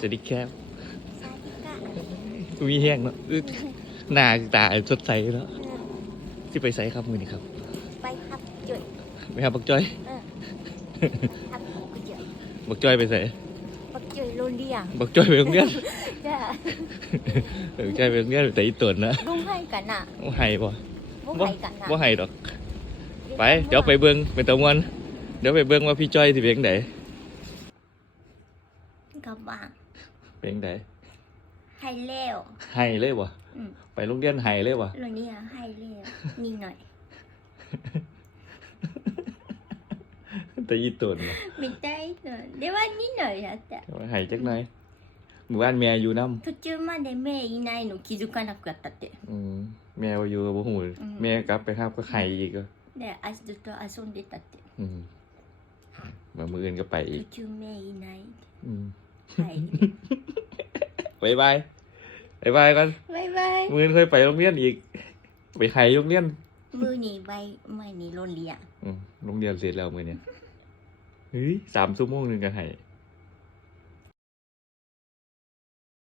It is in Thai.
สวัสดีครับสวัสดีค่ะมีแห้งเนาะอึ๊กหน้าตาสดใสเนาะที่ไปใส่ครับมือนี่ครับ ไปครับจุดไม่ครับบักจ้อยครับกูเจอบักจ้อยไปใส่ปักจุยโรงเรียนบักจ้อยไปโรงเรียนจ้าบักจ้อยไปโรงเรียนแต่อีตนนะลุงให้กันน่ะบ่ให้บ่บ่ให้กันน่ะบ่ให้ดอก ไป เดี๋ยวไปเบิ่งไปตะมวนเดี๋ยวไปเบิ่งว่าพี่จ้อยสิเป็นจัง ได กับว่า เป็นจังได ให้เร็ว ให้เลยบ่ อืม ไปโรงเรียนให้เลยบ่ โรงเรียนให้เร็วนี่หน่อย แต่อีตนน่ะ ไม่ได้เลยเดี๋ยวว่านี่หน่อยだって ให้จักหน่อยหมู่บ้านแม่อยู่นํ 途中まで目いないの気づかなくなったって อืมแม่บ่อยู่ก็บ่ฮู้ อืม แม่กลับไปครับก็ให้อีกก็ であずっと遊んでたって อืมมามื้ออื่นก็ไปอี 途 ก 中目いない อืม ไปบายบายบายบายกันบายบายมือเคยไปโรงเรียนอีก ไปไข่โรงเรียนมือนี่ไปมือนี่โรงเรียนโรงเรียนเสร็จแล้วมือเนี่ยเฮ้ยสามชั่วโมงหนึ่งกันไห้